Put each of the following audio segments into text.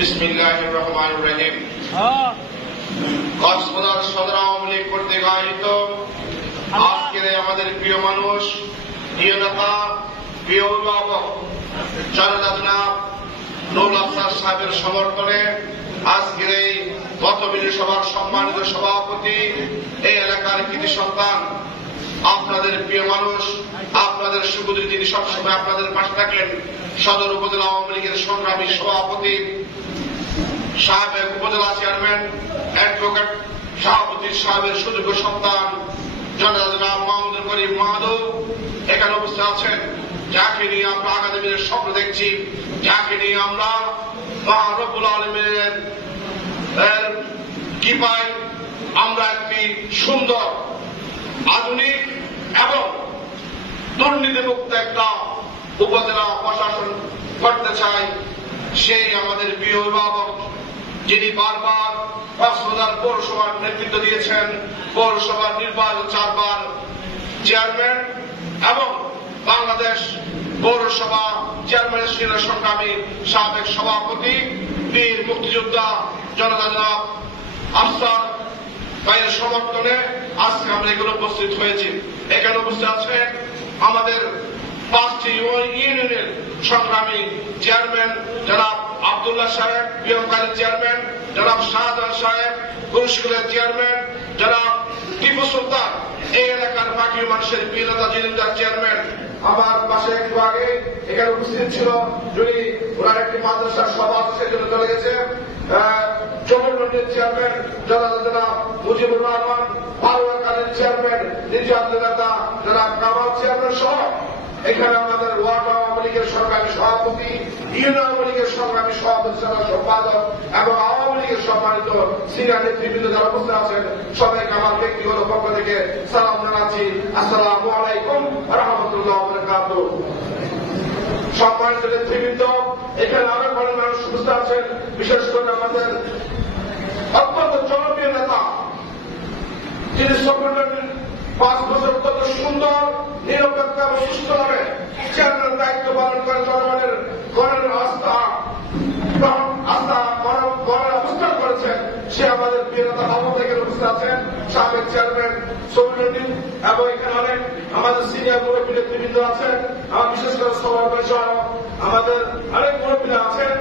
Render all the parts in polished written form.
বিসমিল্লাহির রহমানির রহিম। কক্সবাজার সদর আওয়ামী লীগ কর্তৃক আয়োজিত আজকের আমাদের প্রিয় মানুষ, প্রিয় নেতা, প্রিয় অভিভাবক জনাব নুরুল আফসার সাহেবের সমর্থনে আজকের এই গতবিলি সভার সম্মানিত সভাপতি, এই এলাকার কৃতি সন্তান, আপনাদের প্রিয় মানুষ, আপনাদের সুখী, যিনি সবসময় আপনাদের পাশে থাকলেন, সদর উপজেলা আওয়ামী লীগের সংগ্রামী সভাপতি, সাবেক উপজেলা চেয়ারম্যান অ্যাডভোকেট শাহাবুদ্দিন সাহেবের সুযোগ্য সন্তান জনাব মাহমুদুল করিম মাহাদুর এখানে উপস্থিত আছেন, যাকে নিয়ে আমরা আগামী দিনের স্বপ্ন দেখছি, যাকে নিয়ে আমরা মহান রব্বুল আলামিনের কৃপায় আমরা একটি সুন্দর, আধুনিক এবং দুর্নীতিমুক্ত একটা উপজেলা প্রশাসন করতে চাই। সেই আমাদের প্রিয় অভিভাবক, যিনি বারবার কক্সবাজার পৌরসভার নেতৃত্ব দিয়েছেন, পৌরসভার নির্বাচন 4 বার চেয়ারম্যান এবং বাংলাদেশ পৌরসভা চেয়ারম্যানের সিনিয়র সংগ্রামী সাবেক সভাপতি, বীর মুক্তিযোদ্ধা জনাব আফসার ভাইয়ের সমর্থনে আজকে আমরা এগুলো উপস্থিত হয়েছি। এখানে উপস্থিত আছেন আমাদের 5টি ইউনিয়নের সংগ্রামী চেয়ারম্যান জনাব আব্দুল্লাহ সাহেব, বিয়মকালী চেয়ারম্যান জনাব শাহজাহান সাহেব, গুরুস্কুলের চেয়ারম্যান জনাব টিপু সুলতান, এই এলাকার বাকি মানুষের প্রিয় নেতা জিলিন্দার চেয়ারম্যান। আমার পাশে একটু আগে এখানে উপস্থিত ছিল, যিনি ওনার একটি মাদ্রাসার সভা আছে সেজন্য চলে গেছে, চৌমন্ডির চেয়ারম্যান জনাব মুজিবুর রহমান, বারোয়াকালের চেয়ারম্যান নিজামুল নেতা জনাব কামাল চেয়ারম্যান সহ এখানে আমাদের ওয়ার্ড আওয়ামী লীগের সংগ্রামী সভাপতি, ইউনিয়ন আওয়ামী লীগের সংগ্রামী সভাপতি, সম্পাদক এবং আওয়ামী লীগের সম্মানিত সিনিয়র নেতৃবৃন্দ যারা উপস্থিত আছেন, সবাইকে আমার ব্যক্তিগত পক্ষ থেকে সালাম জানাচ্ছি। আসসালামু আলাইকুম ওয়া রাহমাতুল্লাহি ওয়া বারাকাতুহু। সম্মানিত নেতৃবৃন্দ, এখানে অনেক অনেক মানুষ উপস্থিত আছেন, বিশেষ করে আমাদের অত্যন্ত জনপ্রিয় নেতা, যিনি সংগঠনের 5 বছর কত সুন্দর, নিরপেক্ষ এবং সুষ্ঠুভাবে চেয়ারম্যান দায়িত্ব পালন করে জনগণের গণের গণের অবস্থান করেছেন, সে আমাদের প্রিয় নেতা মাহমুদ থেকে উপস্থিত আছেন, সাবেক চেয়ারম্যান সৌরদীপ, এবং এখানে অনেক আমাদের সিনিয়র মুরব্বী নেতৃবৃন্দ আছেন, আমার বিশেষ করে সবার সহ আমাদের অনেক মুরব্বীরা আছেন,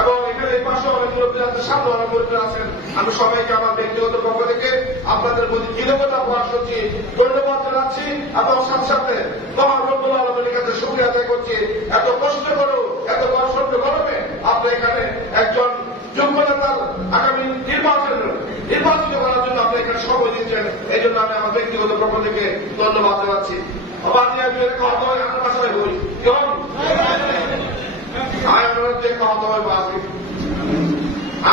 এবং এখানে এই পাশে অনেক মুরব্বী আছেন, সামনে অনেক মুরব্বী আছেন। আমি সবাইকে আমার ব্যক্তিগত পক্ষ থেকে আপনাদের প্রতি কৃতজ্ঞতা প্রকাশ করছি, ধন্যবাদ জানাচ্ছি, এবং সাথে সাথে মহান রব্বুল আলামিনের কাছে শুকরিয়া আদায় করছি। এত কষ্ট করো, এত কষ্ট গরমে আপনি এখানে একজন যোগ্য নেতার আগামী নির্বাচিত করার জন্য আপনি এখানে সময় দিচ্ছেন, এই জন্য আমি আমার ব্যক্তিগত পক্ষ থেকে ধন্যবাদ জানাচ্ছি। আবার নিয়ে খাওয়া দাওয়া আমার বাসায় হই কেমন যে খাওয়া দাওয়া বাসি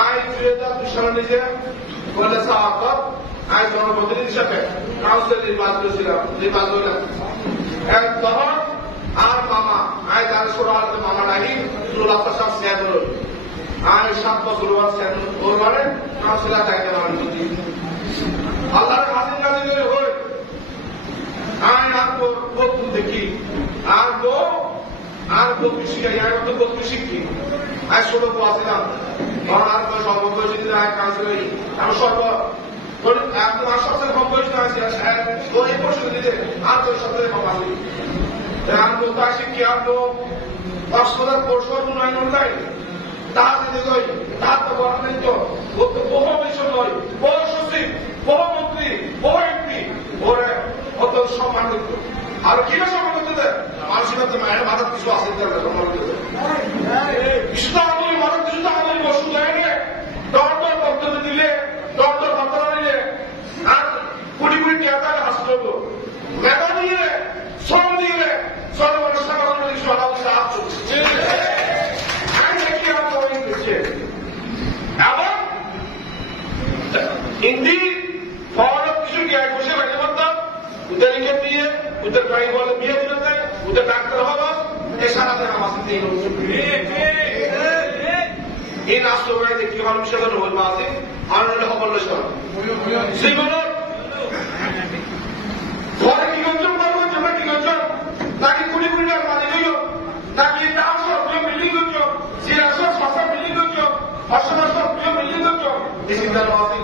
আই 2002 সালে নিজে বলে সাহায্য আই জনপ্রতিনিধি হিসাবে কাউন্সিল নির্বাচিত ছিলাম, এক তখন আর মামা আই যারা ছোট হাতে মামা নাহি নুরুল আফসার সাহেব চেয়ারম্যান, আমি 7 বছর ওর মানে কাউন্সিলার দায়িত্ব পালন করছি। আল্লাহর হাজির নাজির করে হই আই আর বন্ধু দেখি আর বন্ধু শিখাই, আর বন্ধু শিখি। আই ছোট আসছিলাম তখন আর সর্বোচ্চ কাউন্সিলার আমি আমার সবচেয়ে কম বয়স আছে এই প্রশ্ন দিতে আর তোর সবচেয়ে কম আসি আমি তা শিখি আর কক্সবাজার পৌরসভার উন্নয়ন অনুযায়ী তাহার দিতে গই তাহার তো বড় দায়িত্ব, বহু মিশন নয়, বহু সচিব, বহু মন্ত্রী, বহু এমপি, ওরে অত সম্মান দিত। আর কিভাবে সম্মান করতে মানুষের মধ্যে মায়ের মাথার কিছু আছে সম্মান করতে কিছুটা আমলি মাথার কিছুটা আমলি বসু দেয় দণ্ড বক্তব্য দিলে, দণ্ড বক্তব্য নিলে আর কোটি কোটি টাকা হাস করবো মেধা দিয়ে শ্রম দিয়ে জনগণের সেবা করলে কিছু অনাবশ্যক হাত চলছে এবং হিন্দি ফরক কিছু জ্ঞান বসে বেঁচে করতাম, উদের লিখে দিয়ে উদের গাড়ি বলে বিয়ে দিলে দেয়, উদের ডাক্তার হলো এই সারাতে আমার এই রাষ্ট্রবাড়িতে কি মানুষ হল মাসিক আনন্দ খবর জীবনের ঘরে কি করছো তোমরা কি করছো নাকি কুড়ি টাকার মালিক হইল নাকি বিল্ডিং করছো, সিরাজ সস্তা বিল্ডিং করছো, অসময় সক্রিয় মিলিত জন এই চিন্তার মাসিক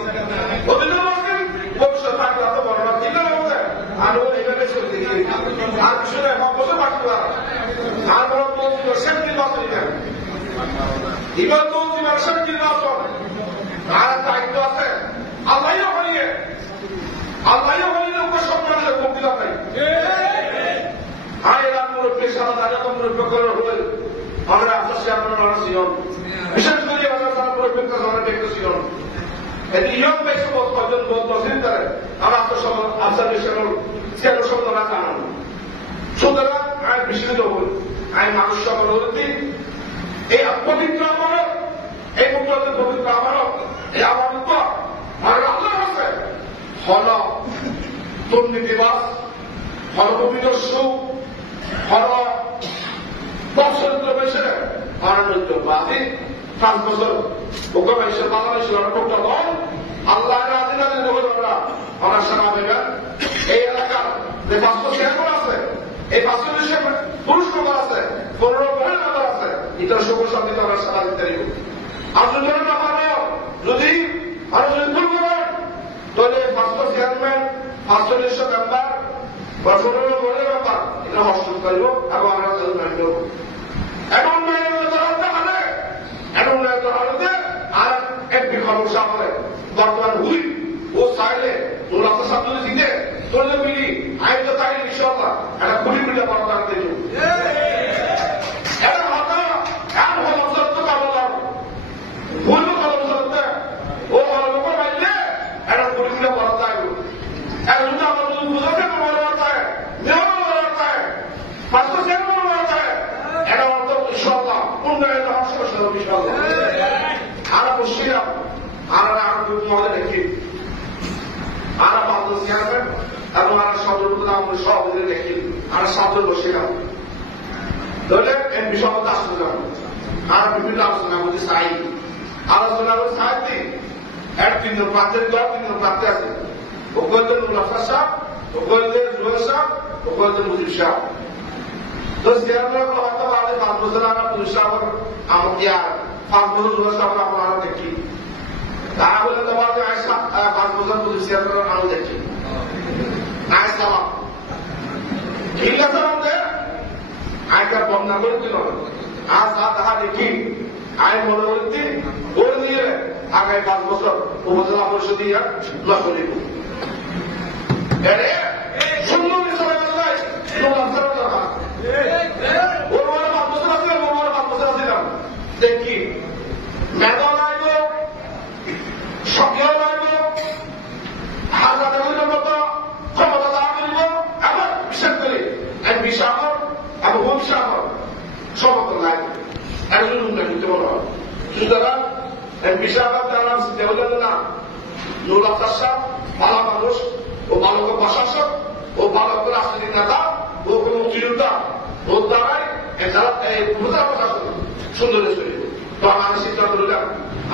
অধিকার মাসিক ভবিষ্যৎ থাকলে এত বড় না চিন্তা করতে আর ও এইভাবে চলে দেখি আর কিছু নয় বছর বাকি আর বড় তো শেখ নির্বাচন এবার তো শেখ নির্বাচন আর দায়িত্ব আছে আল্লাহ হলিয়ে সম্মানের বক্তৃতা পাই এরা মুরব্বী সারা দাঁড়িয়ে মুরব্বী করে হলে আমরা আপনার চেয়ারম্যান ছিলাম বিশেষ করে আমরা মুরব্বীর কাছে আমরা দেখতে ছিলাম ইয়ং বেশি কজন বোধ নজরিন করে আমরা অবজারভেশনাল চেয়ার শব্দ না জানান সুতরাং আমি বিস্মিত হই আমি মানুষ সকল হতে এই পবিত্র আমারও এই মুক্তদের পবিত্র আমারও এই আমার উপর আমার আল্লাহ আছে হল দুর্নীতিবাস হল পবিত্র হল বৎসরিত বেশে অনান্যবাদী 5 বছর ওকে বাংলাদেশের অনেকটা দল আল্লাহ আমরা সারা দেবেন এই এলাকার যে 500 চেয়ারম্যান আছে এই 500 পুরুষ মেম্বার আছে 15 মহিলা মেম্বার আছে এটা শুভ সঙ্গীত আমরা সারা দিতে দিব আর যদি আরো যদি ভুল করেন তাহলে 500 চেয়ারম্যান 500 মেম্বার বা 15 মহিলা মেম্বার এটা হস্ত করব এবং আমরা করব এখন আর একটি সমস্যা হবে বর্তমান হুই ও চাইলে ওর আপনার সামনে দিতে তোলে মিলি আইন তো তাই ইনশাআল্লাহ একটা খুলি মিলে বর্তমান দেব এটা কথা এমন হল সত্য কাবলার ভুল হল সত্য ও হল লোক পাইলে একটা খুলি মিলে বর্তমান এখন যদি আমরা যদি বুঝাতে বর্তমান হয় নিয়ম বর্তমান পাঁচটা চেয়ার বর্তমান এটা অর্থ ইনশাআল্লাহ উন্নয়ন হওয়ার বিষয় আমরা বসছিলাম আমরা মহলে দেখি আমরা 5 চেয়ারম্যান এবং আমরা সদরপুর আমাদের সভাপতি দেখি আমরা 7 জন বসছিলাম তাহলে এমপি সভাপতি আসতে যাব আমরা বিভিন্ন আলোচনার মধ্যে চাই আলোচনার সাহায্যে এক 3 জন প্রার্থীর দল 3 জন প্রার্থী আছে ওকলদের মুলাফা সাহেব ওকলদের জুয়েল সাহেব ওকলদের মুজিব সাহেব তো চেয়ারম্যান হয়তো আমাদের 5 বছর আমরা পুলিশ সাহেব আমাকে 5 বছর জুয়েল সাহেব আপনারা দেখি তারা বলে তোমার 5 বছর পুলিশ চেয়ারম্যান নাম দেখি ঠিক আছে আমাদের আয়কার বন্ধ করে দিল আজ তাহা দেখি আয় মনে করতে বলে দিয়ে আগামী 5 বছর উপজেলা পরিষদ দিয়ে লক্ষ্য দিব সুন্দর হিসাবে ওর 5 বছর আছে ওর 5 বছর ছিলাম দেখি মেধা লাগব সক্রিয় লাগব হাজার মতো ক্ষমতা দেওয়া করিব এবং বিশেষ করে এমপি সাগর এবং হোম সাগর সমর্থন লাগবে একজন উন্নয়ন বলা হয় সুতরাং এমপি সাগর তার নাম দেওয়া না নুরুল আফতার সাহেব ভালো মানুষ ও ভালো প্রশাসক ও ভালো রাজনৈতিক নেতা ও কোন মুক্তিযোদ্ধা ওর দ্বারাই যারা প্রধান প্রশাসন সুন্দর চলিব তো আমি সিদ্ধান্ত নিলাম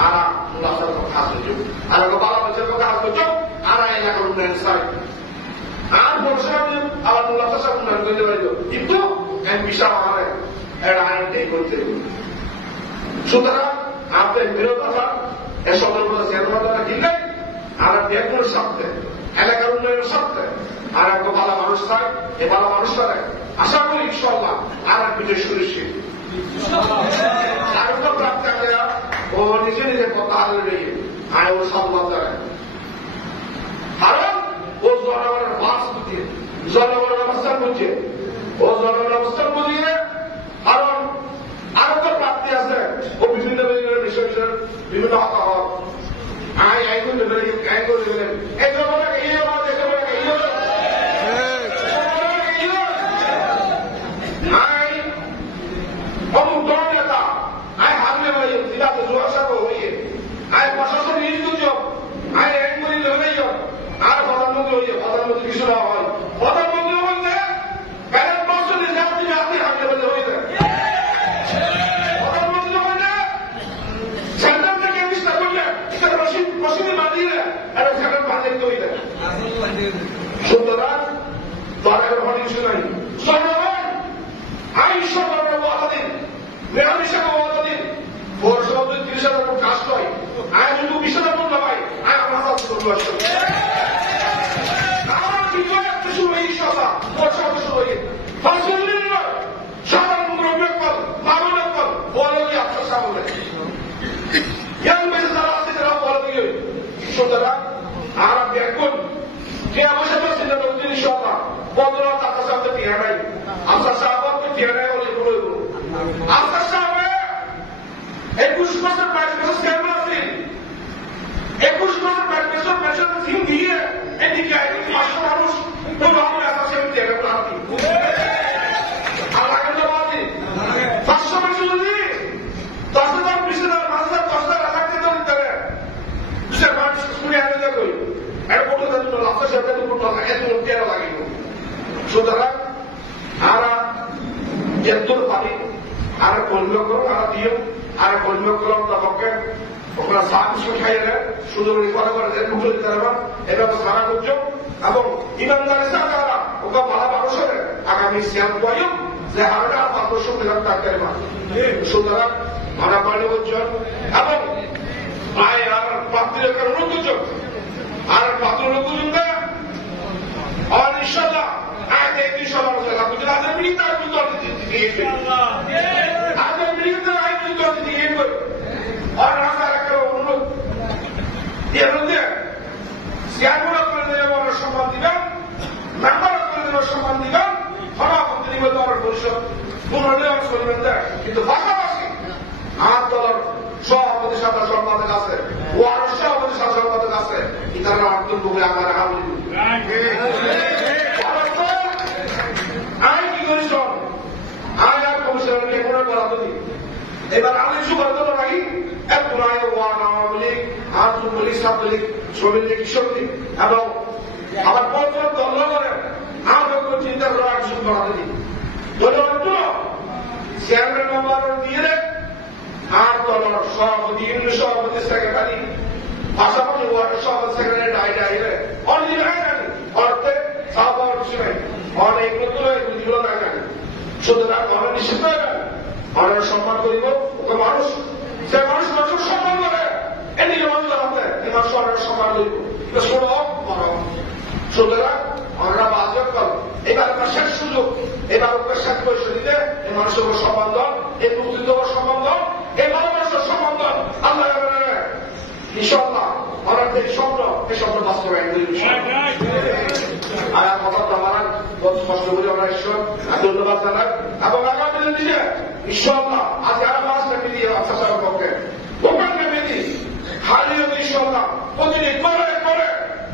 আর নুরুল আফতার কাজ করছো আর ভালো মানুষের কাজ করছো আর এলাকার উন্নয়ন চাই আর বর্ষা আবার নুরুল আফতার সাহেব উন্নয়ন করতে পারিত কিন্তু এমপি সাহেব আমার একটা আইন করতে সুতরাং আপনার বিরোধতা এ সতর্কতা চেয়ারম্যান ঠিক নাই আর ব্যাংকের স্বার্থে এলাকার উন্নয়নের স্বার্থে আর একটা ভালো মানুষ চাই এ ভালো মানুষটা আশা করি ইনশাআল্লাহ আর এক বিজয় সুনিশ্চিত আরেকটা প্রাপ্তি আমরা ও নিজে নিজে কথা হারিয়ে রেখে আয় ও সম্মান জানায় কারণ ও জনগণের বাস বুঝিয়ে জনগণের অবস্থান বুঝিয়ে ও জনগণের অবস্থান বুঝিয়ে কারণ আরেকটা প্রাপ্তি আছে ও বিভিন্ন বিষয় বিভিন্ন হতাহত আয় আই করে দেবেন আই করে দেবেন এই জনগণের এই সুতরাং দলের অনেক কিছু নাই জনগণ আইন সরকারের দিন মেয়র হিসেবে দিন 30,000 কাজ আসুন আমার বিজয় একটা শুরু ইনশাআল্লাহ বর্ষা শুরু হয়ে ফাঁসুল্লিন সাধারণ রবিকল মানবকল বলে কি আপনার সামনে ইয়াং বেশি যারা আছে তারা বলে দিয়ে সুতরাং আর দেখুন যে অবশ্যই ছিল ইনশাআল্লাহ 15 টাকা সাথে দিয়ে নাই আপনার সাহাবাকে দিয়ে নাই বলে বলব আপনার সামনে 21 বছর 22 বছর কেমন আছে 21 বছর 22 বছর পেছন দিন দিয়ে এদিকে আইনি 500 মানুষ কোনো আমরা আছে দিয়ে গেল আপনি আর আগে তো বাকি 500 মানুষ যদি 10,000 20,000 5,000 10,000 রাখতে তো দিতে হবে সে মানুষ শুনে আনে যাবে আর বলতে তো লাস্ট সাথে তো বলতে লাগে এত কেন লাগে সুতরাং আরা যেতুর পানি আর কর্মী করো আর দিও আর কর্মী করলাম তখন ওখানে চা কিছু খাইয়ে সুযোগ করে করে ঢুকে দিতে পারবেন এটা তো খারাপ করছো এবং ইমানদার যারা ওকে ভালো মানুষের আগামী সিয়াম পাইও যে আমরা 500 দিলাম তাকে সুতরাং আমরা পানি বলছেন এবং আয় আর পাত্রের অনুযোগ আর পাত্র অনুযোগ আর ইনশাআল্লাহ আগে কি সমালোচনা লাগবে আজকে মিনিটার উত্তর দিয়ে আজকে মিনিটার আই উত্তর দিয়ে আর রাজার একটা অনুরোধ এর মধ্যে সিয়ারগুলো করে দেবে ওরা সম্মান দিবেন মেম্বারও করে দেবে সম্মান দিবেন সভাপতি নিবে তো আমার পরিষদ পুনর্নির্বাচন করবেন দেয় কিন্তু পাশাপাশি আমার দলের সভাপতি সাথে সম্পাদক আছে ওয়ার সভাপতি সাথে সম্পাদক আছে ইতারা আব্দুল বুকে আমার হাবলি আমি কি করিস আমি আর কমিশনারকে কোনো বরাদ্দ দিই এবার আমি সুপার দল রাখি একজন আয় ওয়ার্ড আওয়ামী লীগ আঞ্চলিক লীগ ছাত্রলীগ শ্রমিক লীগ কৃষক লীগ এবং আমার পঞ্চায়েত দল করে আমাদের কোনো চিন্তা করে আর কিছু বরাদ্দ দিই ধন্যবাদ চেয়ারম্যান মেম্বার দিয়ে আর দলের সভাপতি ইউনিয়ন সভাপতি সেক্রেটারি পাশাপাশি ওয়ার্ডের সভাপতি সেক্রেটারি ডাইরে অনেক জায়গায় জানি অর্থে চা পাওয়ার কিছু নাই অনেক নতুন এগুলো না জানি সুতরাং আমরা নিশ্চিত হয়ে যান আমরা সম্মান করিব ওকে মানুষ যে মানুষ মানুষের সম্মান করে এদিকে মানুষ দাঁড়াতে এই মানুষ আমরা সম্মান করিব শোনো বড় সুতরাং আমরা বাজব করব এবার আপনার শেষ সুযোগ এবার ওকে শেষ পয়সা দিতে এই মানুষের উপর সম্মান দেন এই মুক্তির উপর সম্মান দেন এই ভালোবাসার সম্মান দেন আল্লাহ ইনশাআল্লাহ আমার এই স্বপ্ন বাস্তবায়ন করি আর কথা আমার স্পষ্ট করে আমরা ঈশ্বর ধন্যবাদ জানাই এবং আগামী দিনে ইনশাআল্লাহ আজ আর মাসটা মিলিয়ে আপনার পক্ষে ওখানে মিলি হারিয়ে ইনশাআল্লাহ প্রতিদিন করে করে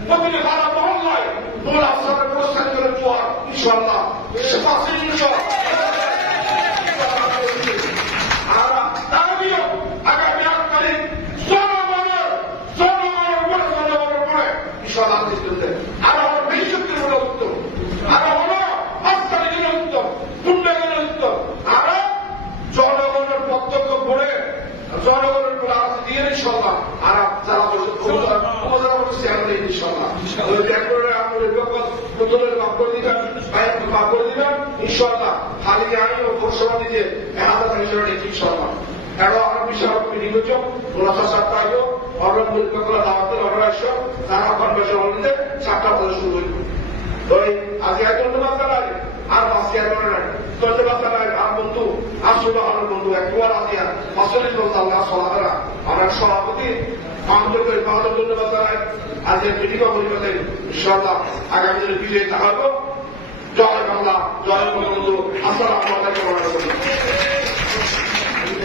প্রতিদিন সারা মহল্লায় মূল আপনাদের প্রস্থান করে জোয়ার ইনশাআল্লাহ আর আগামীও আগামী 8 তারিখ জনগণের পরে ইনশাআল্লাহ আর আমার বেশি শক্তির হলো উত্তম আর হলো 5 তারিখের উত্তম গুন্ডাগের উত্তম আর জনগণের প্রত্যক্ষ পড়ে জনগণের পরে আজ দিয়ে ইনশাআল্লাহ আর যারা উপজেলা করছে আমাদের ইনশাআল্লাহ পুতুলের মাফ করে দিবেন ভাইয়ের মাফ করে দিবেন ইনশাআল্লাহ খালি আইন ও ঘোষণা দিতে 1000 হিসেবে দেখি ইনশাআল্লাহ এরও আমরা বিশাল মিটিং হচ্ছে মোলাসা 7টা আইব অর্ডার পরিকল্পনা দাওয়াতের অর্ডার আসছে তারা কনভেনশন হলিতে 7টা বাজে শুরু হইব তো আজকে ধন্যবাদ জানাই আর বাসিয়া করেন ধন্যবাদ জানাই আর বন্ধু আসলে আমার বন্ধু একবার আসিয়া আসলে আল্লাহ সলাহারা আমার সভাপতি আন্তরিক ধন্যবাদ জানাই আজকের মিটিং পরিবেশে ইনশাআল্লাহ আগামী দিনে বিজয়ী থাকবো জয় বাংলা জয় বঙ্গবন্ধু আসসালাম